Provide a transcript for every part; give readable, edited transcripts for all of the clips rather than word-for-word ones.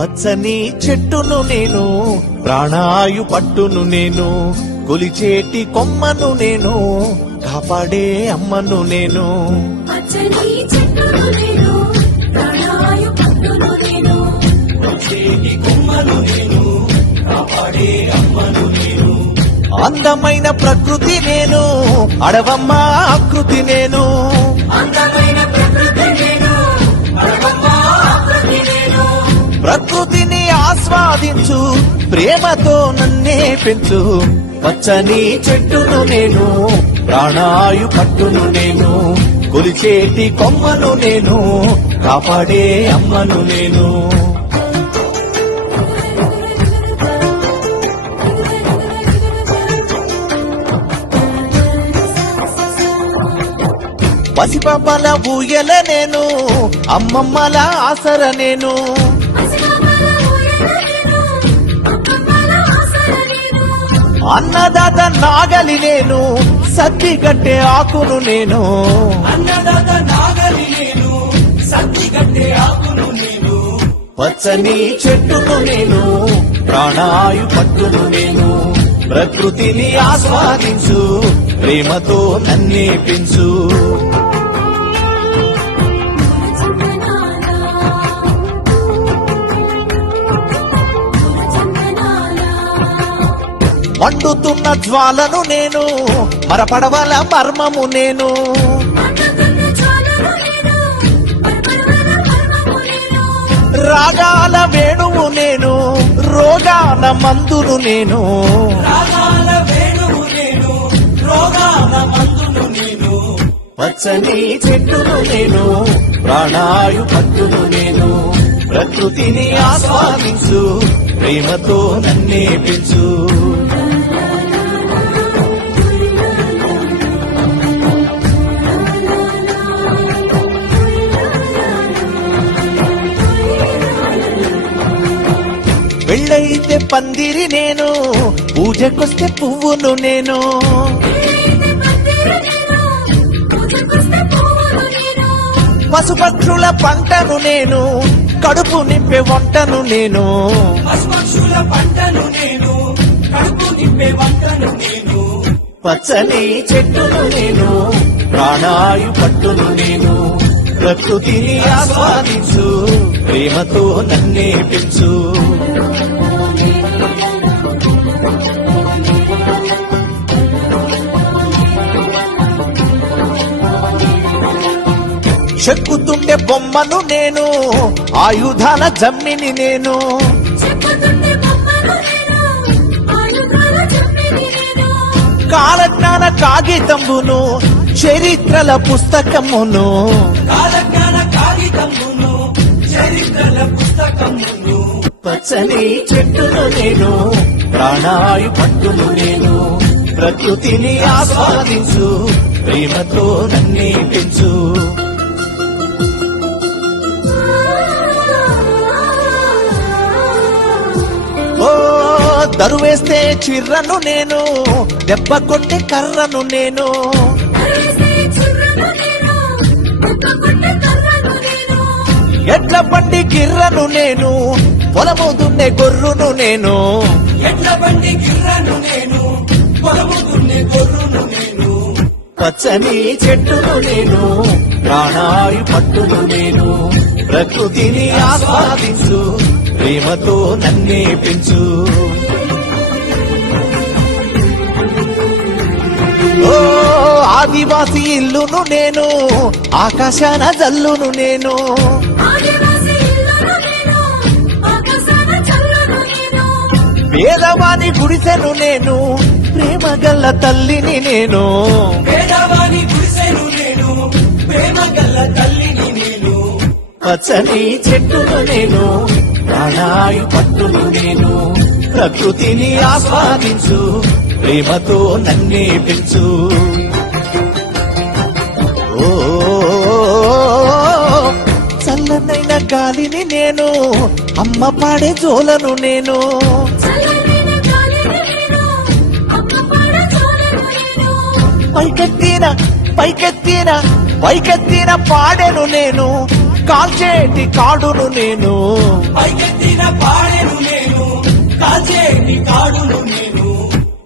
పచ్చని చెట్టును నేను, ప్రాణాయు పట్టును నేను, కొలిచేటి కొమ్మను నేను, కాపాడే అమ్మను నేను. పచ్చని చెట్టును నేను, ప్రాణాయు పట్టును నేను, కొలిచేటి కొమ్మను నేను, కాపాడే అమ్మను నేను. అందమైన ప్రకృతి నేను, అడవమ్మ ఆకృతి నేను. అందమైన ప్రకృతి నేను, అడవమ్మ ఆకృతి నేను. ప్రకృతిని ఆస్వాదించు, ప్రేమతో నన్నే పెంచు. పచ్చని చెట్టును నేను, ప్రాణాయు పట్టును నేను, కొలిచేటి కొమ్మను నేను, కాపాడే అమ్మను నేను. పసిపాపల ఊయల నేను, అమ్మమ్మల ఆసర నేను. పసిపాపల ఊయల నేను, అమ్మమ్మల ఆసర నేను. అన్నదాత నాగలి నేను, సద్ది గట్టే ఆకును నేను. అన్నదాత నాగలి నేను, సత్తి గట్టే ఆకును నేను. పచ్చని చెట్టును నేను, ప్రాణాయు పట్టును నేను, ప్రకృతిని ఆస్వాదించు, ప్రేమతో నన్నే పెంచు. మండుతున్న జ్వాలను నేను, మరపడవల మర్మము నేను. మండుతున్న జ్వాలను నేను, మరపడవల మర్మము నేను. రాగాల వేణువు నేను, రోగాల మందును నేను. రాగాల వేణువు నేను, రోగాల మందును నేను. పచ్చని చెట్టును నేను, ప్రాణాయు పట్టును నేను, ప్రకృతిని ఆస్వాదించు, ప్రేమతో నన్నే పెంచు. పెళ్ళైతే పందిరి నేను, పూజకొస్తే పువ్వును నేను. పశుపక్షుల పంటను నేను, కడుపు నింపే వంటను నేను. పశుపక్షుల పంటను నేను, కడుపు నింపే వంటను నేను. పచ్చని చెట్టును నేను, ప్రాణాయు పట్టును నేను, ప్రకృతిని ఆస్వాదించు, ప్రేమతో నన్నే పెంచు. చెక్కుతుండే బొమ్మను నేను, ఆయుధాల జమ్మిని నేను. చెప్పుతుండే బొమ్మను నేను, ఆయుధాల జమ్మిని నేను. కాలజ్ఞాన కాగితంబును, చరిత్రల పుస్తకమును. కాలజ్ఞాన కాగితమును, చరిత్రల పుస్తకమును. పచ్చని చెట్టును నేను, ప్రాణాయు పట్టును నేను, ప్రకృతిని ఆస్వాదించు, ప్రేమతో నన్నే పెంచు. ఓ దరువేస్తే చిర్రను నేను, దెబ్బ కొట్టే కర్రను నేను. అరేసే చిర్రను నేను, దెబ్బకొట్టే కర్రను నేను. ఎడ్ల బండి గిర్రను నేను, పొలము దున్నే గొర్రును నేను. ఎడ్ల బండి గిర్రను నేను, పొలము దున్నే గొర్రును నేను. పచ్చని చెట్టును నేను, ప్రాణాయు పట్టును నేను, ప్రకృతిని ఆస్వాదించు, ప్రేమతో నన్నే పెంచు. ఓ ఆదివాసి ఇల్లును నేను, ఆకాశాన జల్లును నేను. ఆదివాసి ఇల్లును నేను, ఆకాశాన చల్లును నేను. పేదవాని గుడిసెను నేను, ప్రేమ గల్ల తల్లిని నేను. పేదవాని గుడిసెను నేను, ప్రేమ గల్ల తల్లిని నేను. పచ్చని చెట్టును నేను, ప్రాణాయు పట్టును నేను, ప్రకృతిని ఆస్వాదించు, ప్రేమతో నన్నే పెంచు. ఓ చల్లనైన గాలిని నేను, అమ్మ పాడే జోలను నేను. చల్లనైన గాలిని నేను, అమ్మ పాడ జోలను నేను. పైకెత్తిన పైకెత్తిన పైకెత్తిన పాడెను నేను, కాల్చేటి కాడును నేను పైకెత్తిన పాడెను నేను కాచేటి కాడును నేను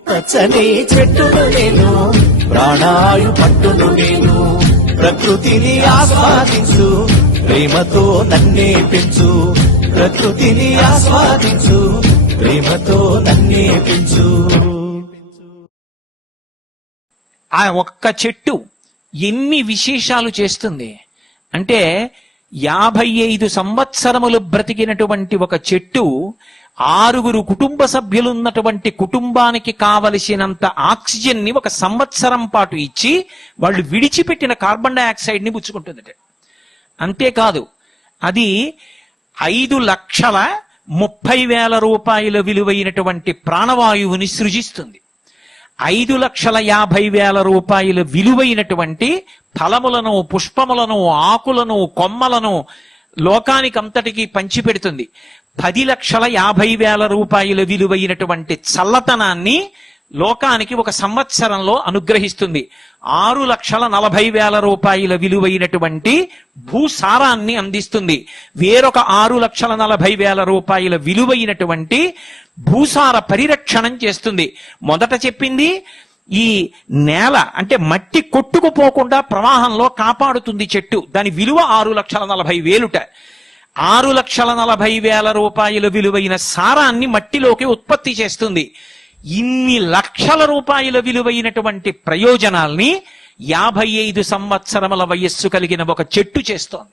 పచ్చని చెట్టును నేను ప్రాణాయు పట్టును నేను ప్రకృతిని ఆస్వాదించు ప్రేమతో నన్నే పెంచు ప్రకృతిని ఆస్వాదించు ప్రేమతో నన్నే పెంచు. ఆ ఒక్క చెట్టు ఎన్ని విశేషాలు చేస్తుంది అంటే 55 సంవత్సరములు బ్రతికినటువంటి ఒక చెట్టు 6 కుటుంబ సభ్యులున్నటువంటి కుటుంబానికి కావలసినంత ఆక్సిజన్ ని 1 సంవత్సరం పాటు ఇచ్చి వాళ్ళు విడిచిపెట్టిన కార్బన్ డైఆక్సైడ్ ని పుచ్చుకుంటుందట. అంతేకాదు అది 5,30,000 రూపాయల విలువైనటువంటి ప్రాణవాయువుని సృజిస్తుంది. 5,50,000 రూపాయల విలువైనటువంటి ఫలములను, పుష్పములను, ఆకులను, కొమ్మలను లోకానికంతటికీ పంచిపెడుతుంది. 10,50,000 రూపాయల విలువైనటువంటి చల్లతనాన్ని లోకానికి 1 సంవత్సరంలో అనుగ్రహిస్తుంది. 6,40,000 రూపాయల విలువైనటువంటి భూసారాన్ని అందిస్తుంది. వేరొక 6,40,000 రూపాయల విలువైనటువంటి భూసార పరిరక్షణం చేస్తుంది. మొదట చెప్పింది ఈ నేల అంటే మట్టి కొట్టుకుపోకుండా ప్రవాహంలో కాపాడుతుంది చెట్టు. దాని విలువ 6,40,000. 6,40,000 రూపాయల విలువైన సారాన్ని మట్టిలోకి ఉత్పత్తి చేస్తుంది. ఇన్ని లక్షల రూపాయల విలువైనటువంటి ప్రయోజనాల్ని 55 సంవత్సరముల వయస్సు కలిగిన ఒక చెట్టు చేస్తోంది.